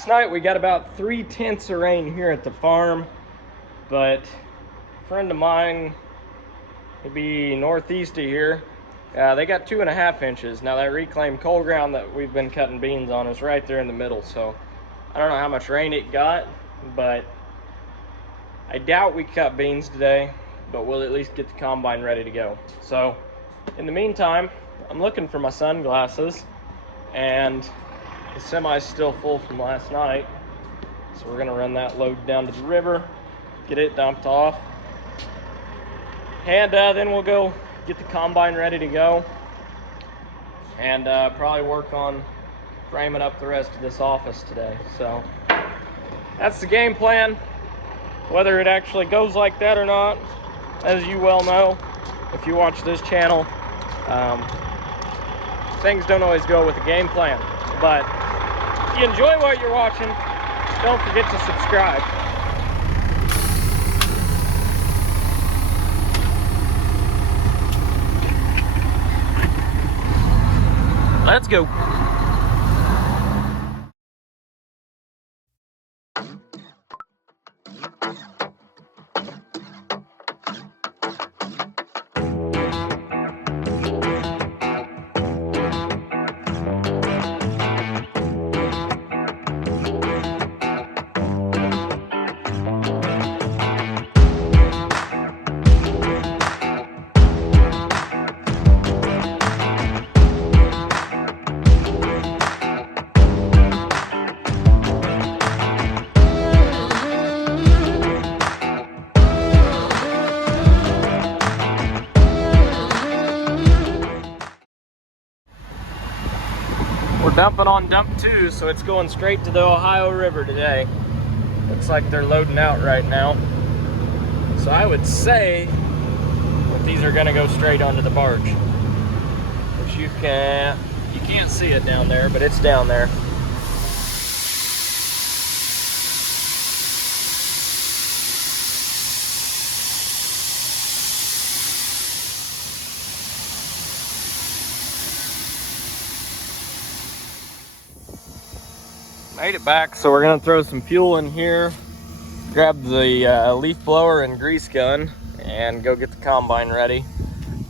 last night we got about 3/10 of rain here at the farm, but a friend of mine, it'd be northeast of here, they got 2.5 inches. Now that reclaimed cold ground that we've been cutting beans on is right there in the middle, so I don't know how much rain it got, but I doubt we cut beans today, but we'll at least get the combine ready to go. So in the meantime, I'm looking for my sunglasses, and the semi's still full from last night, so we're gonna run that load down to the river, get it dumped off, and then we'll go get the combine ready to go, and probably work on framing up the rest of this office today. So that's the game plan. Whether it actually goes like that or not, as you well know, if you watch this channel, things don't always go with the game plan. But if you enjoy what you're watching, don't forget to subscribe. Let's go. We're dumping on dump 2, so it's going straight to the Ohio River today. Looks like they're loading out right now. So I would say that these are gonna go straight onto the barge. Which you can't see it down there, but it's down there. Made it back, so we're gonna throw some fuel in here, grab the leaf blower and grease gun, and go get the combine ready.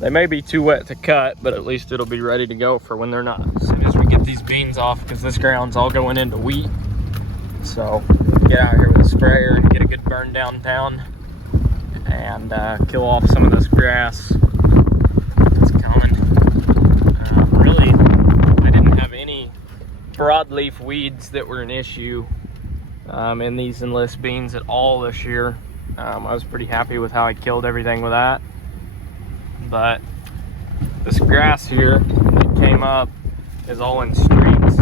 They may be too wet to cut, but at least it'll be ready to go for when they're not. As soon as we get these beans off, because this ground's all going into wheat, so get out here with a sprayer and get a good burn downtown, and kill off some of this grass that's coming. Really, I didn't have any broadleaf weeds that were an issue in these enlist beans at all this year. I was pretty happy with how I killed everything with that, but this grass here that came up is all in streets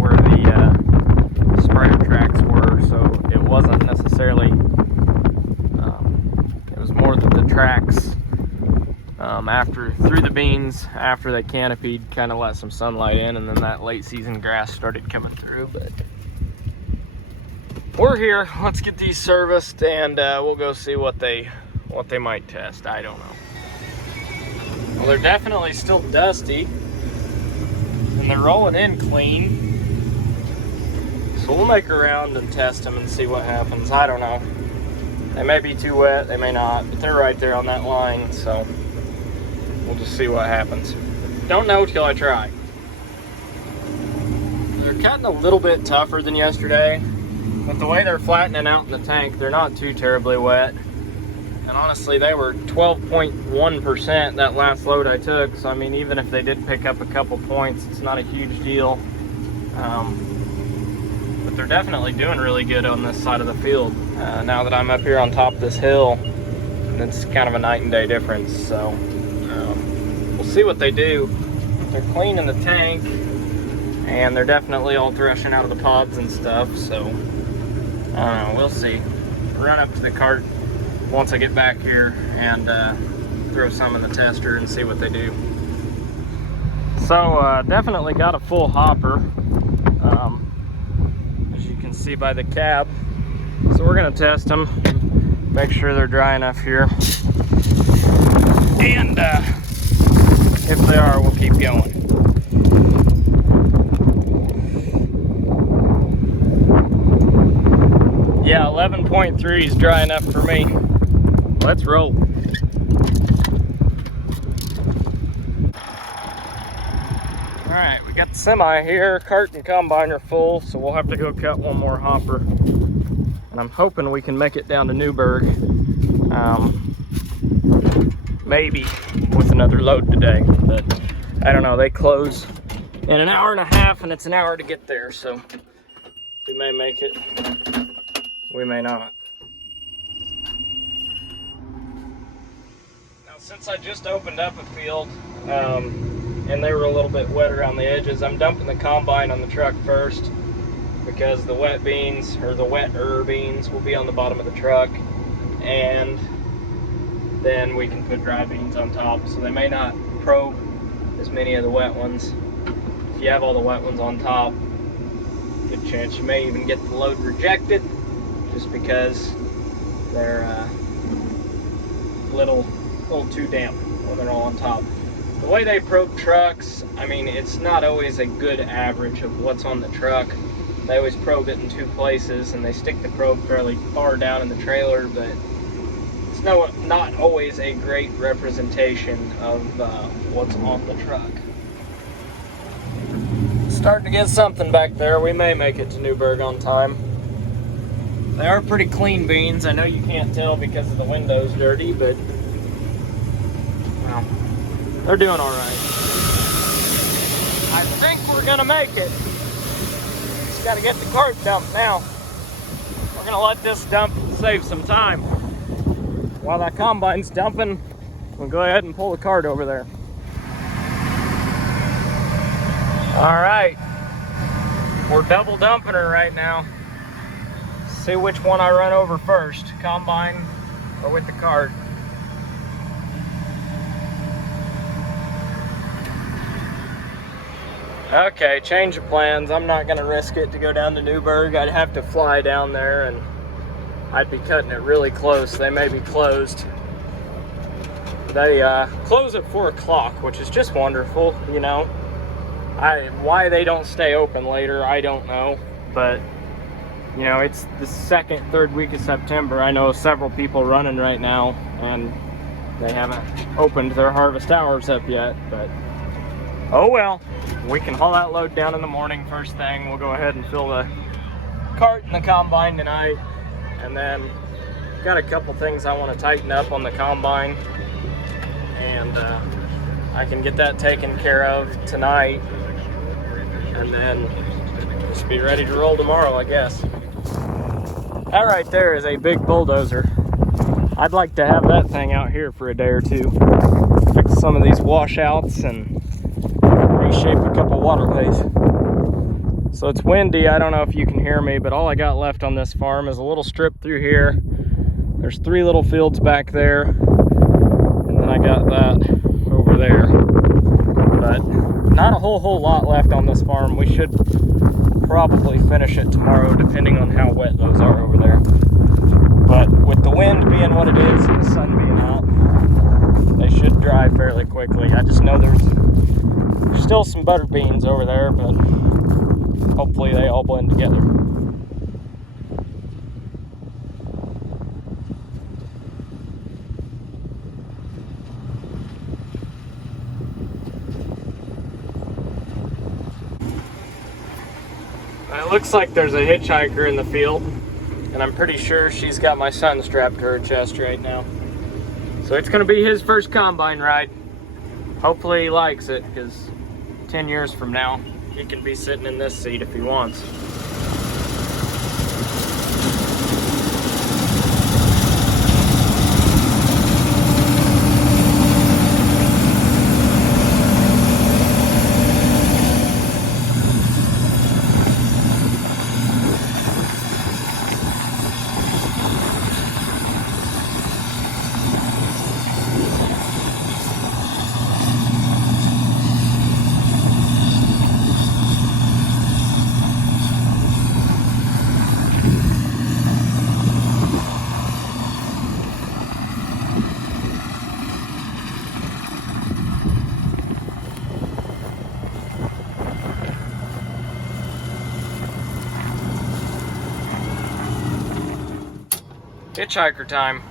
where the sprayer tracks were, so it wasn't necessarily, it was more that the tracks through the beans after they canopied kind of let some sunlight in, and then that late season grass started coming through. But we're here, let's get these serviced, and we'll go see what they might test. I don't know. Well, they're definitely still dusty, and they're rolling in clean, so we'll make a round and test them and see what happens. I don't know, they may be too wet, they may not, but they're right there on that line, so we'll just see what happens. Don't know till I try. They're cutting a little bit tougher than yesterday, but the way they're flattening out in the tank, they're not too terribly wet. And honestly, they were 12.1% that last load I took, so I mean, even if they did pick up a couple points, it's not a huge deal. But they're definitely doing really good on this side of the field. Now that I'm up here on top of this hill, and it's kind of a night and day difference, so we'll see what they do. They're cleaning the tank, and they're definitely all threshing out of the pods and stuff, so I don't know, we'll see. Run up to the cart once I get back here and throw some in the tester and see what they do. So definitely got a full hopper, as you can see by the cab. So we're gonna test them, make sure they're dry enough here, and if they are, we'll keep going. Yeah, 11.3 is dry enough for me. Let's roll. All right, we got the semi here. Cart and combine are full, so we'll have to go cut one more hopper. And I'm hoping we can make it down to Newburgh. Maybe with another load today, but I don't know. They close in an hour and a half, and it's an hour to get there, so we may make it, we may not. Now, since I just opened up a field, and they were a little bit wet around the edges, I'm dumping the combine on the truck first, because the wet beans, or the wetter beans, will be on the bottom of the truck, and then we can put dry beans on top, so they may not probe as many of the wet ones. If you have all the wet ones on top, good chance you may even get the load rejected, just because they're a little too damp when they're all on top. The way they probe trucks, I mean, it's not always a good average of what's on the truck. They always probe it in two places, and they stick the probe fairly far down in the trailer, but it's not always a great representation of what's on the truck. Starting to get something back there. We may make it to Newburgh on time. They are pretty clean beans. I know you can't tell because of the windows dirty, but well, they're doing all right. I think we're gonna make it. Just gotta get the cart dumped now. We're gonna let this dump save some time. While that combine's dumping, we'll go ahead and pull the cart over there. All right, we're double dumping her right now. See which one I run over first, combine or with the cart. Okay, change of plans. I'm not gonna risk it to go down to Newburgh. I'd have to fly down there, and I'd be cutting it really close. They may be closed. They close at 4 o'clock, which is just wonderful, you know. Why they don't stay open later, I don't know. But, you know, it's the second, third week of September. I know several people running right now, and they haven't opened their harvest hours up yet. But, oh well. We can haul that load down in the morning first thing. We'll go ahead and fill the cart and the combine tonight. And then got a couple things I want to tighten up on the combine, and I can get that taken care of tonight, and then just be ready to roll tomorrow, I guess. That right there is a big bulldozer. I'd like to have that thing out here for a day or two. Fix some of these washouts and reshape a couple waterways. So it's windy. I don't know if you can hear me, but all I got left on this farm is a little strip through here. There's 3 little fields back there, and then I got that over there. But not a whole lot left on this farm. We should probably finish it tomorrow, depending on how wet those are over there. But with the wind being what it is and the sun being out, they should dry fairly quickly. I just know there's still some butter beans over there, but hopefully they all blend together. It looks like there's a hitchhiker in the field, and I'm pretty sure she's got my son strapped to her chest right now. So it's gonna be his first combine ride. Hopefully he likes it, because 10 years from now, he can be sitting in this seat if he wants. Hitchhiker time.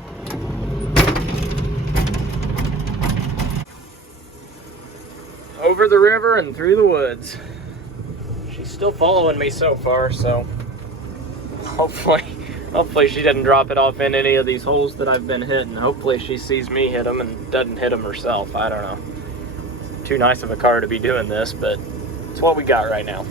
Over the river and through the woods. She's still following me so far, so hopefully she doesn't drop it off in any of these holes that I've been hitting. Hopefully she sees me hit them and doesn't hit them herself. I don't know. Too nice of a car to be doing this, but it's what we got right now.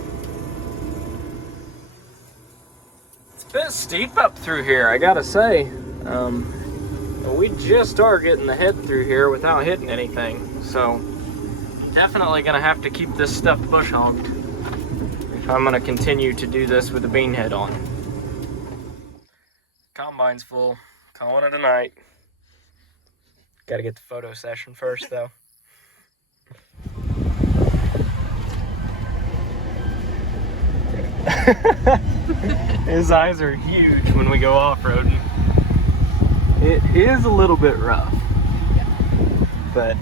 It's a bit steep up through here, I gotta say. We just are getting the head through here without hitting anything, so definitely gonna have to keep this stuff bush hogged if I'm gonna continue to do this with the bean head on. Combine's full, calling it a night. Gotta get the photo session first though. His eyes are huge when we go off-roading. It is a little bit rough, but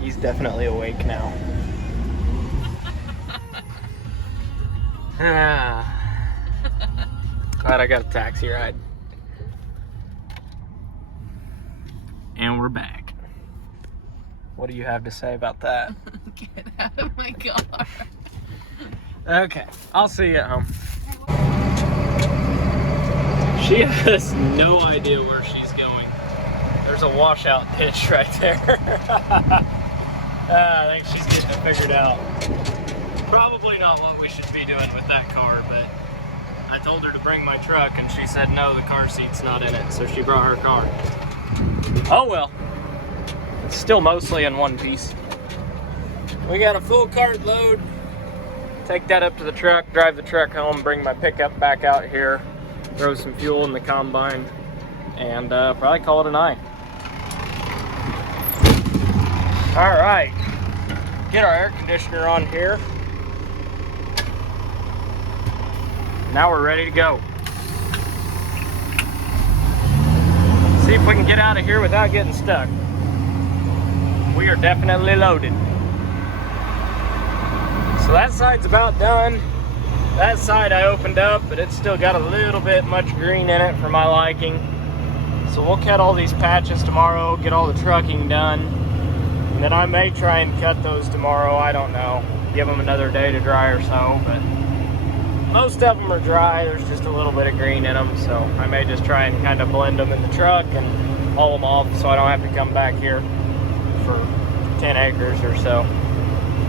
he's definitely awake now. Glad I got a taxi ride. And we're back. What do you have to say about that? Get out of my car. Okay, I'll see you at home. She has no idea where she's going. There's a washout ditch right there. I think she's getting it figured out. Probably not what we should be doing with that car, but I told her to bring my truck and she said no, the car seat's not in it, so she brought her car. Oh well, it's still mostly in one piece. We got a full cart load. Take that up to the truck, drive the truck home, bring my pickup back out here, throw some fuel in the combine, and probably call it a night. All right, get our air conditioner on here. Now we're ready to go. See if we can get out of here without getting stuck. We are definitely loaded. So that side's about done. That side I opened up, but it's still got a little bit much green in it for my liking. So we'll cut all these patches tomorrow, get all the trucking done. And then I may try and cut those tomorrow, I don't know. Give them another day to dry or so, but most of them are dry. There's just a little bit of green in them, so I may just try and kind of blend them in the truck and haul them off so I don't have to come back here for 10 acres or so.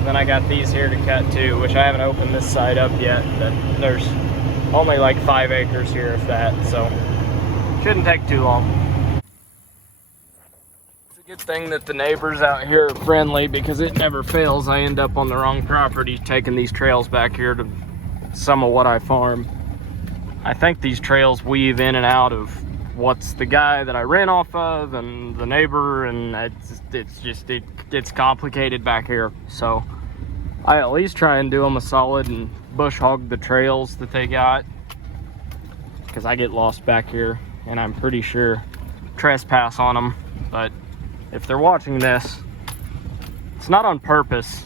Then I got these here to cut too, which I haven't opened this side up yet, but there's only like 5 acres here, if that, so shouldn't take too long. It's a good thing that the neighbors out here are friendly, because it never fails. I end up on the wrong property taking these trails back here to some of what I farm. I think these trails weave in and out of what's the guy that I rent off of and the neighbor, and it's complicated back here. So I at least try and do them a solid and bush hog the trails that they got, because I get lost back here and I'm pretty sure trespass on them. But if they're watching this, it's not on purpose.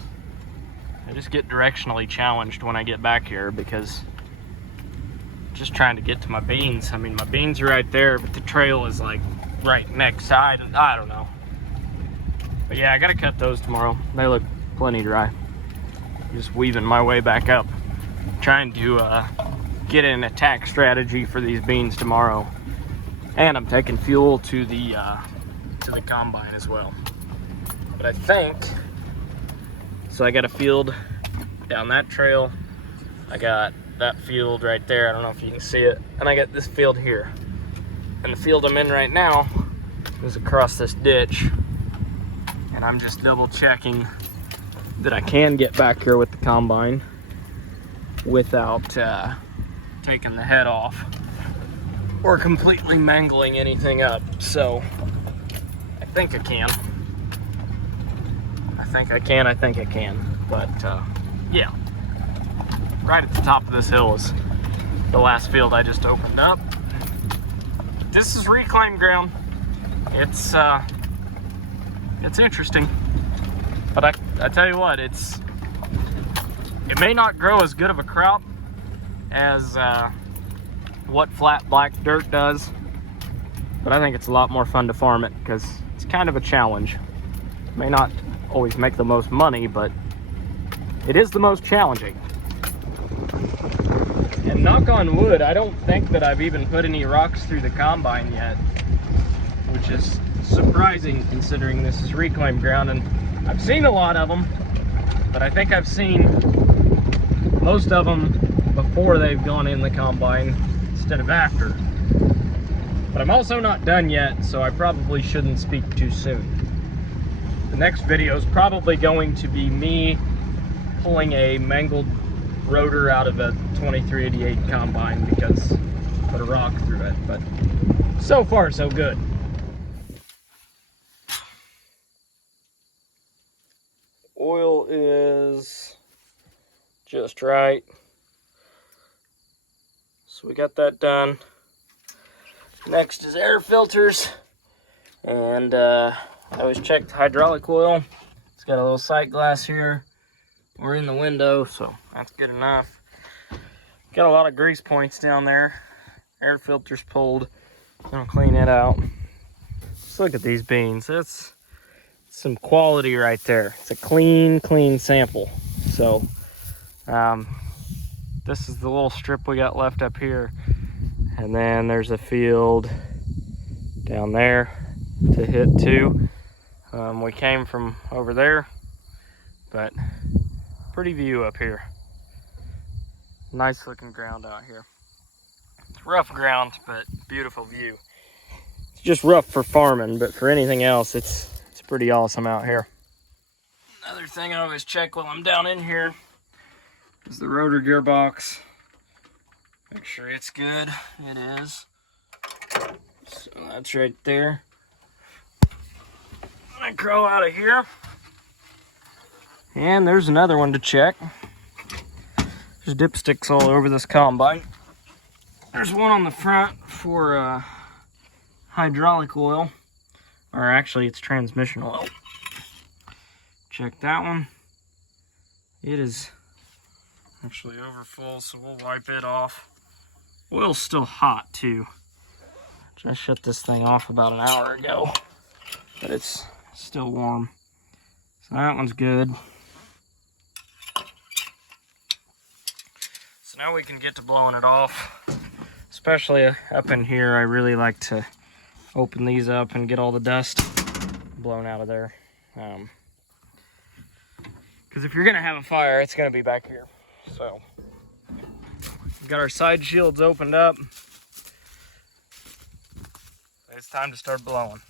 I just get directionally challenged when I get back here, because just trying to get to my beans. I mean, my beans are right there, but the trail is like right next side. I don't know. But yeah, I gotta cut those tomorrow. They look plenty dry. Just weaving my way back up. Trying to get an attack strategy for these beans tomorrow. And I'm taking fuel to the combine as well. But I think, so I got a field down that trail. I got that field right there. I don't know if you can see it. And I got this field here. And the field I'm in right now is across this ditch. And I'm just double checking that I can get back here with the combine without taking the head off or completely mangling anything up. So I think I can. I think I can. But yeah. Right at the top of this hill is the last field I just opened up. This is reclaimed ground. It's interesting, but I tell you what, it may not grow as good of a crop as what flat black dirt does, but I think it's a lot more fun to farm it because it's kind of a challenge. May not always make the most money, but it is the most challenging. And knock on wood, I don't think that I've even put any rocks through the combine yet, which is surprising considering this is reclaimed ground, and I've seen a lot of them, but I think I've seen most of them before they've gone in the combine instead of after. But I'm also not done yet, so I probably shouldn't speak too soon. The next video is probably going to be me pulling a mangled rotor out of a 2388 combine because I put a rock through it, but so far so good. Oil is just right. So we got that done. Next is air filters. And I always check the hydraulic oil. It's got a little sight glass here. We're in the window, so that's good enough. Got a lot of grease points down there. Air filter's pulled. Gonna clean it out. Let's look at these beans. That's some quality right there. It's a clean sample. So this is the little strip we got left up here, and then there's a field down there to hit too. We came from over there, but pretty view up here. Nice looking ground out here. It's rough ground, but beautiful view. It's just rough for farming, but for anything else, it's pretty awesome out here. Another thing I always check while I'm down in here is the rotor gearbox. Make sure it's good. It is. So that's right there. I crawl out of here. And there's another one to check. There's dipsticks all over this combine. There's one on the front for hydraulic oil, or actually it's transmission oil. Check that one. It is actually over full, so we'll wipe it off. Oil's still hot too. Just shut this thing off about an hour ago, but it's still warm. So that one's good. So now we can get to blowing it off. Especially up in here, I really like to open these up and get all the dust blown out of there. Because if you're gonna have a fire, it's gonna be back here. So we've got our side shields opened up. It's time to start blowing.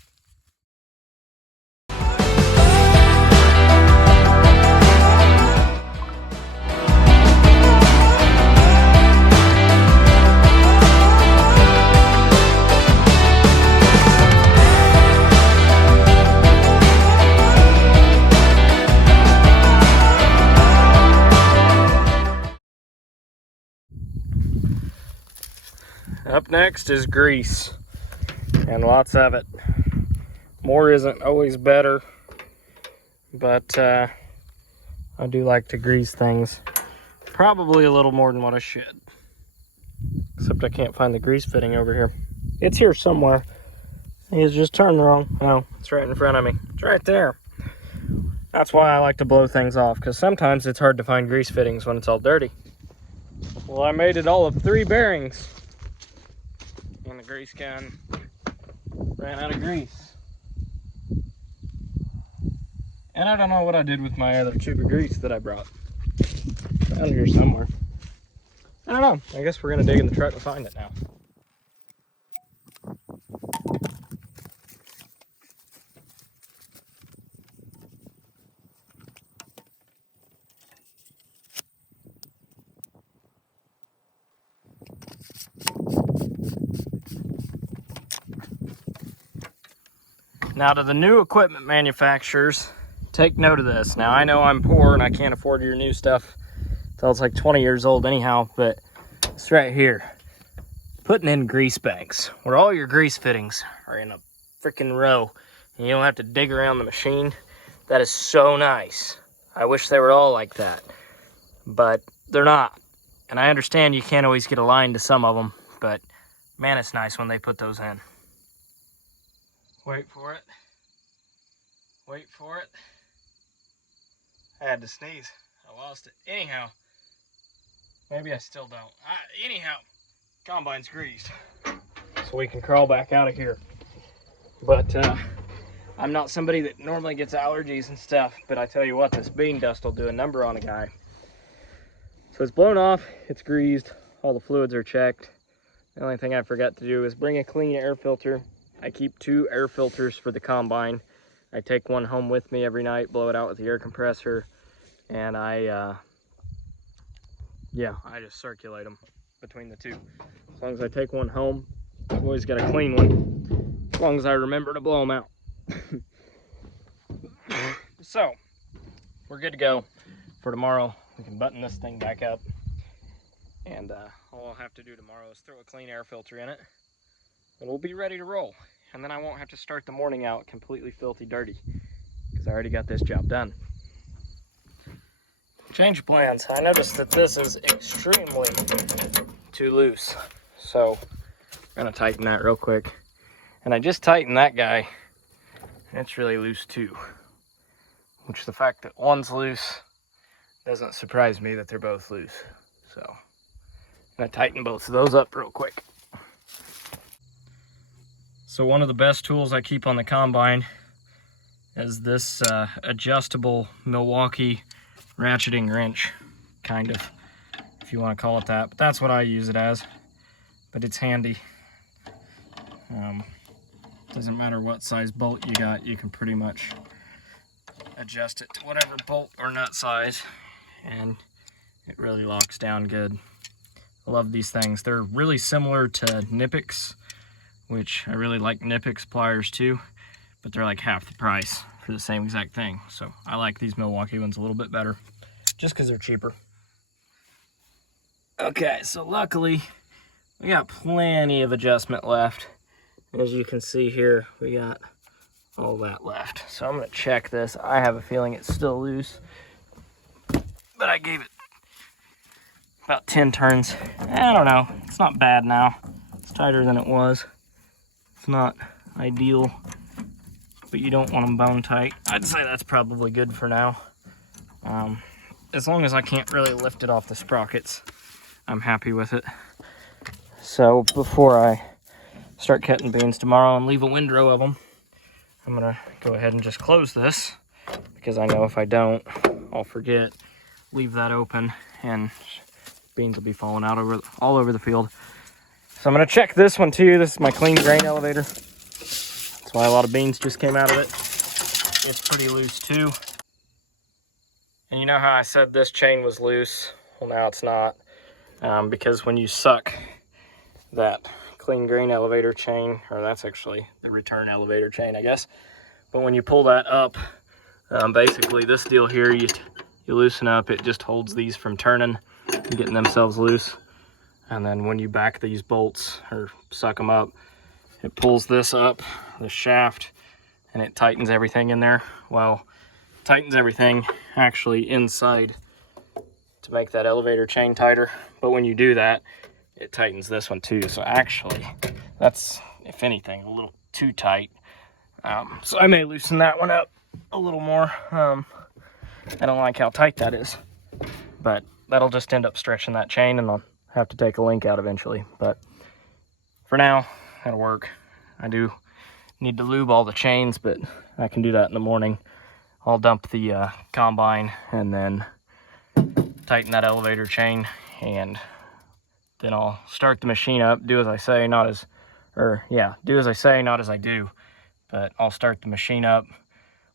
Up next is grease, and lots of it. More isn't always better, but I do like to grease things. Probably a little more than what I should. Except I can't find the grease fitting over here. It's here somewhere. It's just turned wrong. Oh, it's right in front of me. It's right there. That's why I like to blow things off, because sometimes it's hard to find grease fittings when it's all dirty. Well, I made it all of 3 bearings. And the grease gun ran out of grease. And I don't know what I did with my other tube of grease that I brought. It's down here somewhere. I don't know. I guess we're gonna dig in the truck and find it now. Now to the new equipment manufacturers, take note of this. Now I know I'm poor and I can't afford your new stuff until it's like 20 years old anyhow, but it's right here. Putting in grease banks where all your grease fittings are in a freaking row and you don't have to dig around the machine. That is so nice. I wish they were all like that, but they're not. And I understand you can't always get a line to some of them, but man, it's nice when they put those in. Wait for it. Wait for it. I had to sneeze. I lost it. Anyhow, maybe I still don't. Anyhow, combine's greased. So we can crawl back out of here. But I'm not somebody that normally gets allergies and stuff, but I tell you what, this bean dust will do a number on a guy. So it's blown off, it's greased, all the fluids are checked. The only thing I forgot to do is bring a clean air filter. I keep 2 air filters for the combine. I take one home with me every night, blow it out with the air compressor, and I just circulate them between the 2. As long as I take one home, I've always got a clean one, as long as I remember to blow them out. So, we're good to go for tomorrow. We can button this thing back up, and all I'll have to do tomorrow is throw a clean air filter in it, and we'll be ready to roll. And then I won't have to start the morning out completely filthy dirty, because I already got this job done. Change of plans. I noticed that this is extremely too loose, so I'm gonna tighten that real quick. And I just tightened that guy, and it's really loose too. Which the fact that one's loose doesn't surprise me that they're both loose. So I'm gonna tighten both of those up real quick. So one of the best tools I keep on the combine is this adjustable Milwaukee ratcheting wrench, kind of, if you want to call it that. But that's what I use it as. But it's handy. Doesn't matter what size bolt you got, you can pretty much adjust it to whatever bolt or nut size, and it really locks down good. I love these things. They're really similar to Knipex, which I really like Knipex pliers too, but they're like half the price for the same exact thing. So I like these Milwaukee ones a little bit better, just because they're cheaper. Okay, so luckily we got plenty of adjustment left. As you can see here, we got all that left. So I'm gonna check this. I have a feeling it's still loose, but I gave it about 10 turns. I don't know, it's not bad now. It's tighter than it was. It's not ideal, but you don't want them bone tight. I'd say that's probably good for now. As long as I can't really lift it off the sprockets, I'm happy with it. So before I start cutting beans tomorrow and leave a windrow of them, I'm gonna go ahead and just close this, because I know if I don't, I'll forget, leave that open, and beans will be falling out all over the field. So I'm gonna check this one too. This is my clean grain elevator. That's why a lot of beans just came out of it. It's pretty loose too. And you know how I said this chain was loose? Well, now it's not, because when you suck that clean grain elevator chain, or that's actually the return elevator chain, I guess. But when you pull that up, basically this deal here, you loosen up, it just holds these from turning and getting themselves loose. And then when you back these bolts or suck them up, it pulls this up, the shaft, and it tightens everything in there. Well, it tightens everything actually inside to make that elevator chain tighter. But when you do that, it tightens this one too. So actually, that's, if anything, a little too tight. So I may loosen that one up a little more. I don't like how tight that is, but that'll just end up stretching that chain, and I'll have to take a link out eventually. But for now, that'll work. I do need to lube all the chains, but I can do that in the morning. I'll dump the combine and then tighten that elevator chain, and then I'll start the machine up, do as I say, not as I do. But I'll start the machine up,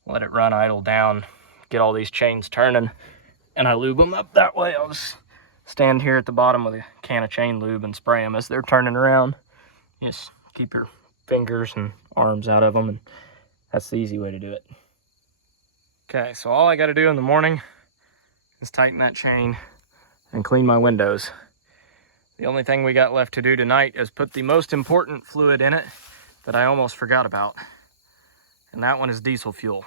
let it run idle down, get all these chains turning, and I lube them up that way. I'll just stand here at the bottom with a can of chain lube and spray them as they're turning around. Just keep your fingers and arms out of them, and that's the easy way to do it. Okay, so all I got to do in the morning is tighten that chain and clean my windows. The only thing we got left to do tonight is put the most important fluid in it that I almost forgot about, and that one is diesel fuel.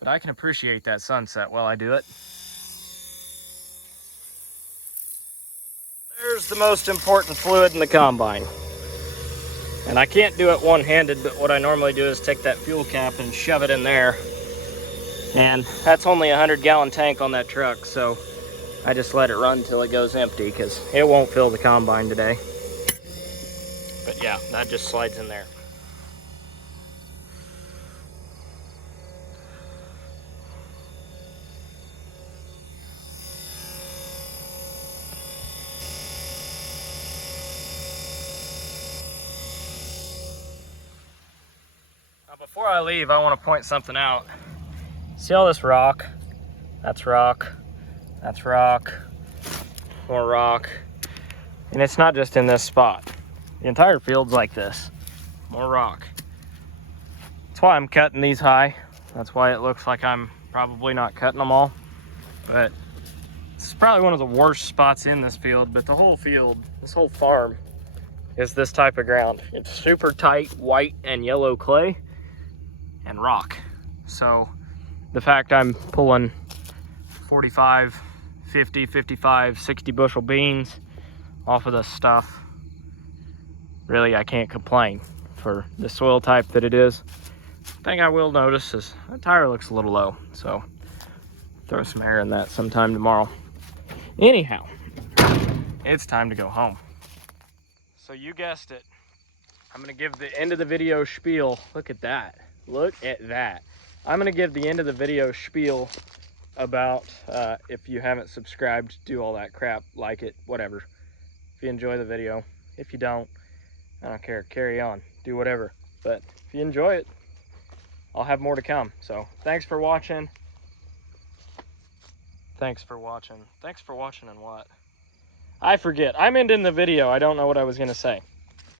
But I can appreciate that sunset while I do it. There's the most important fluid in the combine. And I can't do it one-handed, but what I normally do is take that fuel cap and shove it in there. And that's only a 100-gallon tank on that truck, so I just let it run till it goes empty because it won't fill the combine today. But yeah, that just slides in there. Now before I leave, I want to point something out. See all this rock? That's rock. That's rock. More rock. And it's not just in this spot. The entire field's like this. More rock. That's why I'm cutting these high. That's why it looks like I'm probably not cutting them all. But this is probably one of the worst spots in this field, but the whole field, this whole farm, is this type of ground. It's super tight white and yellow clay and rock. So the fact I'm pulling 45, 50, 55, 60 bushel beans off of this stuff, really I can't complain for the soil type that it is. Thing I will notice is the tire looks a little low, so throw some air in that sometime tomorrow. Anyhow, it's time to go home. So you guessed it, I'm gonna give the end of the video spiel. Look at that, look at that. I'm gonna give the end of the video spiel about if you haven't subscribed, do all that crap, like it, whatever. If you enjoy the video, if you don't, I don't care, carry on, do whatever. But if you enjoy it, I'll have more to come. So thanks for watching. Thanks for watching. Thanks for watching and what? I forget. I'm ending the video. I don't know what I was gonna say.